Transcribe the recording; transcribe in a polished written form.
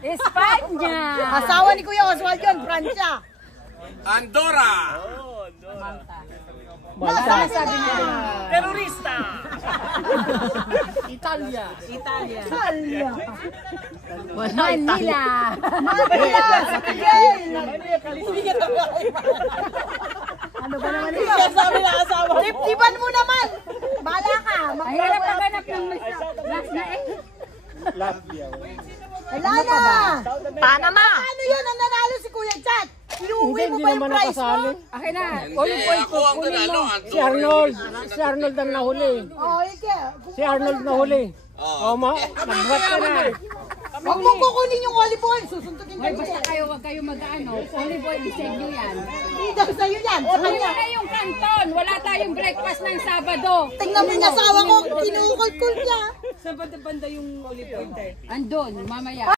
Espanya. Asawa ni Kuya Oswald yun, Francia. Andorra. Malta. Sabi niya. Terorista. Italia. Italia. Italia. Manila. Manila. Sa Miguel. Ano ba naman ito? Sabi na asawa. Tip-tipan mo naman. Bahala ka. Ay, hanap ng last na eh. Wala na. Panama. Ano yun? Ang nanalo si Kuya Chat. Iuwi mo ba yung prize mo? Akin na. Hindi, ako ang nanalo. Si Arnold. Si Arnold ang nahuli. Oo, ike. Si Arnold nahuli. Oh. Nagbuhat ka na. Huwag mong kukunin yung olive oil. Susuntukin Hoy, ka basta niya. kayo, wag kayo mag-ano. Olive oil, iseg nyo yan. Hindi daw sa'yo yan. Sa Wala kanya. na yung kanton. Wala tayong breakfast ng Sabado. Tingnan mo yung asawa ko. Kinukul-kul niya. Andun, mamaya.